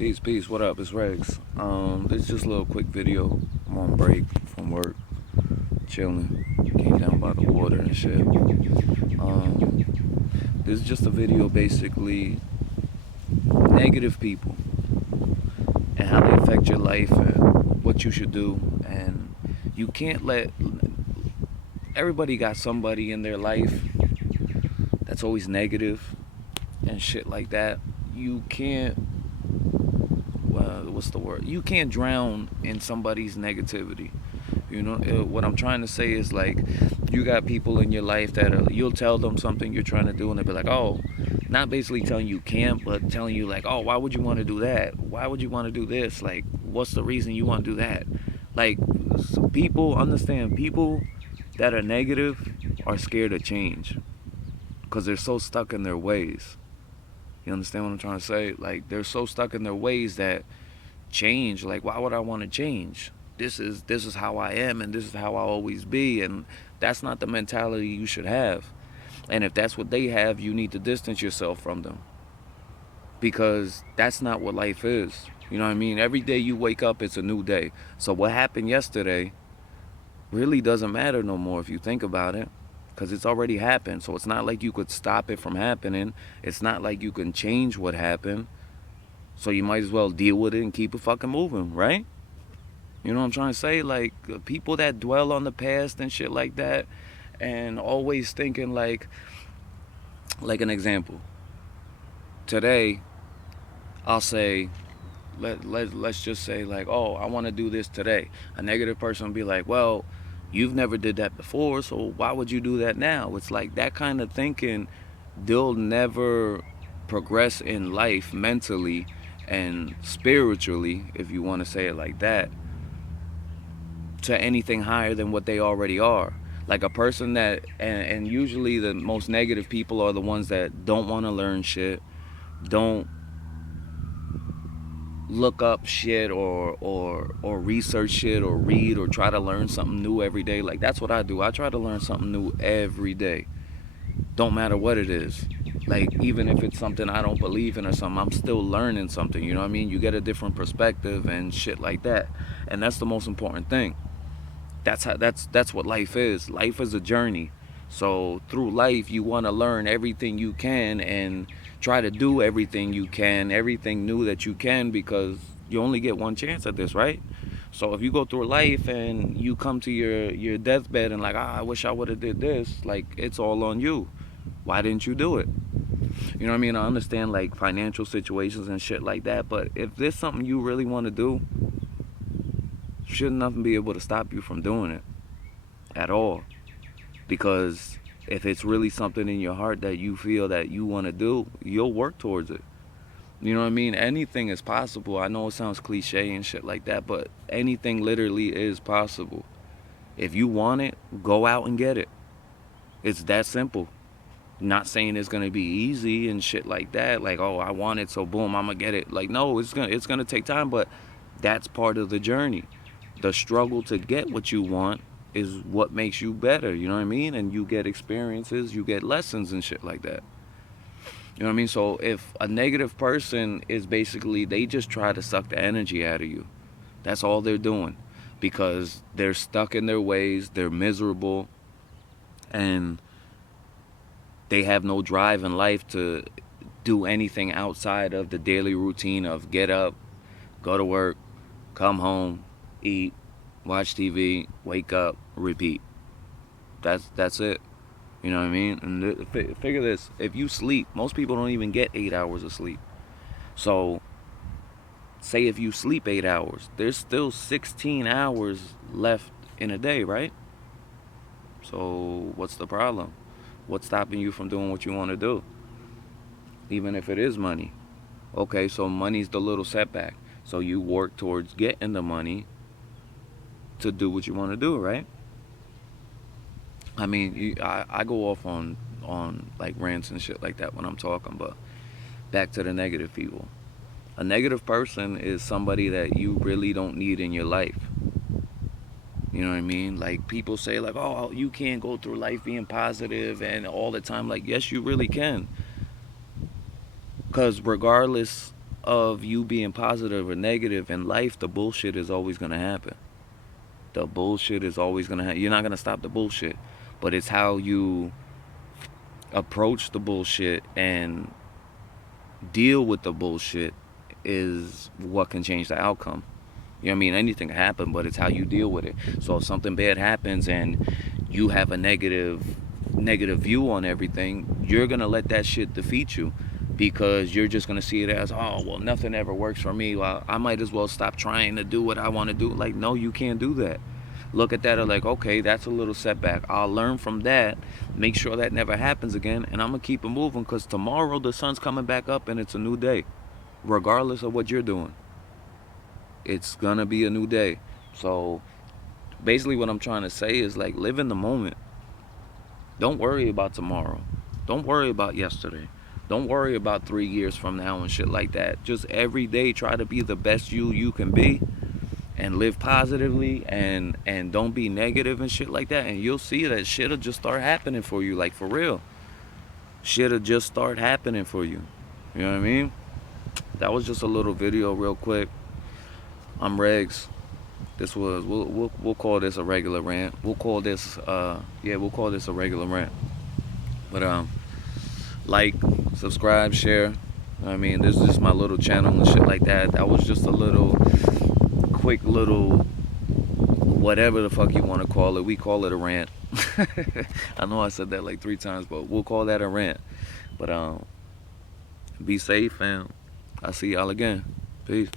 Peace. What up? It's Regs. This is just a little quick video. I'm on break from work, chilling. Came down by the water and shit. This is just a video, basically negative people and how they affect your life and what you should do. And you can't let everybody got somebody in their life that's always negative and shit like that. You can't what's the word? You can't drown in somebody's negativity. What I'm trying to say is, like, you got people in your life that you'll tell them something you're trying to do, and they'll be like, oh, not basically telling you can't, but telling you like, oh, why would you want to do that? Why would you want to do this? Like, what's the reason you want to do that? Like, so people understand, people that are negative are scared of change because they're so stuck in their ways. You understand what I'm trying to say? Like, they're so stuck in their ways that change, like, why would I want to change? This is how I am, and this is how I'll always be. And that's not the mentality you should have. And if that's what they have, you need to distance yourself from them, because that's not what life is. You know what I mean? Every day you wake up, it's a new day. So what happened yesterday really doesn't matter no more if you think about it, because it's already happened. So it's not like you could stop it from happening. It's not like you can change what happened. So you might as well deal with it and keep it fucking moving, right? You know what I'm trying to say? Like, people that dwell on the past and shit like that, and always thinking like an example. Today, I'll say, let's just say, like, oh, I want to do this today. A negative person will be like, well, you've never did that before, so why would you do that now? It's like that kind of thinking, they'll never progress in life mentally and spiritually, if you want to say it like that, to anything higher than what they already are. Like a person that, and usually the most negative people are the ones that don't want to learn shit, don't look up shit or research shit or read or try to learn something new every day. Like, that's what I do. I try to learn something new every day. Don't matter what it is. Like, even if it's something I don't believe in or something, I'm still learning something. You know what I mean? You get a different perspective and shit like that. And that's the most important thing. That's what life is. Life is a journey. So through life, you want to learn everything you can and try to do everything you can, everything new that you can, because you only get one chance at this, right? So if you go through life and you come to your deathbed and like, I wish I would have did this, like, it's all on you. Why didn't you do it? You know what I mean? I understand, like, financial situations and shit like that, but if there's something you really want to do, should nothing be able to stop you from doing it at all. Because if it's really something in your heart that you feel that you want to do, you'll work towards it. You know what I mean? Anything is possible. I know it sounds cliche and shit like that, but anything literally is possible. If you want it, go out and get it. It's that simple. Not saying it's gonna be easy and shit like that. Like, oh, I want it, so boom, I'm gonna get it. Like, no, it's gonna take time, but that's part of the journey. The struggle to get what you want is what makes you better. You know what I mean? And you get experiences, you get lessons and shit like that. You know what I mean? So if a negative person is basically, they just try to suck the energy out of you. That's all they're doing, because they're stuck in their ways, they're miserable, and they have no drive in life to do anything outside of the daily routine of get up, go to work, come home, eat, watch TV, wake up, repeat. That's it. You know what I mean? And figure this: if you sleep, most people don't even get 8 hours of sleep. So, say if you sleep 8 hours, there's still 16 hours left in a day, right? So, what's the problem? What's stopping you from doing what you want to do? Even if it is money. Okay, so money's the little setback. So you work towards getting the money to do what you want to do, right? I mean, I go off on like rants and shit like that when I'm talking, but back to the negative people. A negative person is somebody that you really don't need in your life. You know what I mean? Like, people say, like, oh, you can't go through life being positive and all the time. Like, yes, you really can. Because regardless of you being positive or negative in life, the bullshit is always gonna happen. The bullshit is always gonna happen. You're not gonna stop the bullshit, but it's how you approach the bullshit and deal with the bullshit is what can change the outcome. You know what I mean? Anything can happen, but it's how you deal with it. So if something bad happens and you have a negative view on everything, you're gonna let that shit defeat you, because you're just gonna see it as, oh well, nothing ever works for me. Well, I might as well stop trying to do what I want to do. Like, no, you can't do that. Look at that and like, okay, that's a little setback. I'll learn from that, make sure that never happens again, and I'm gonna keep it moving, because tomorrow the sun's coming back up and it's a new day, regardless of what you're doing. It's gonna be a new day. So basically what I'm trying to say is, like, live in the moment. Don't worry about tomorrow. Don't worry about yesterday. Don't worry about 3 years from now and shit like that. Just every day try to be the best you can be, and live positively, and don't be negative and shit like that, and you'll see that shit'll just start happening for you. Like, for real. Shit'll just start happening for you. You know what I mean? That was just a little video real quick. I'm Regs. This was, we'll call this a regular rant. We'll call this we'll call this a regular rant. But like, subscribe, share. I mean, this is just my little channel and shit like that. That was just a little quick little whatever the fuck you want to call it. We call it a rant. I know I said that like 3 times, but we'll call that a rant. But be safe, and I'll see y'all again. Peace.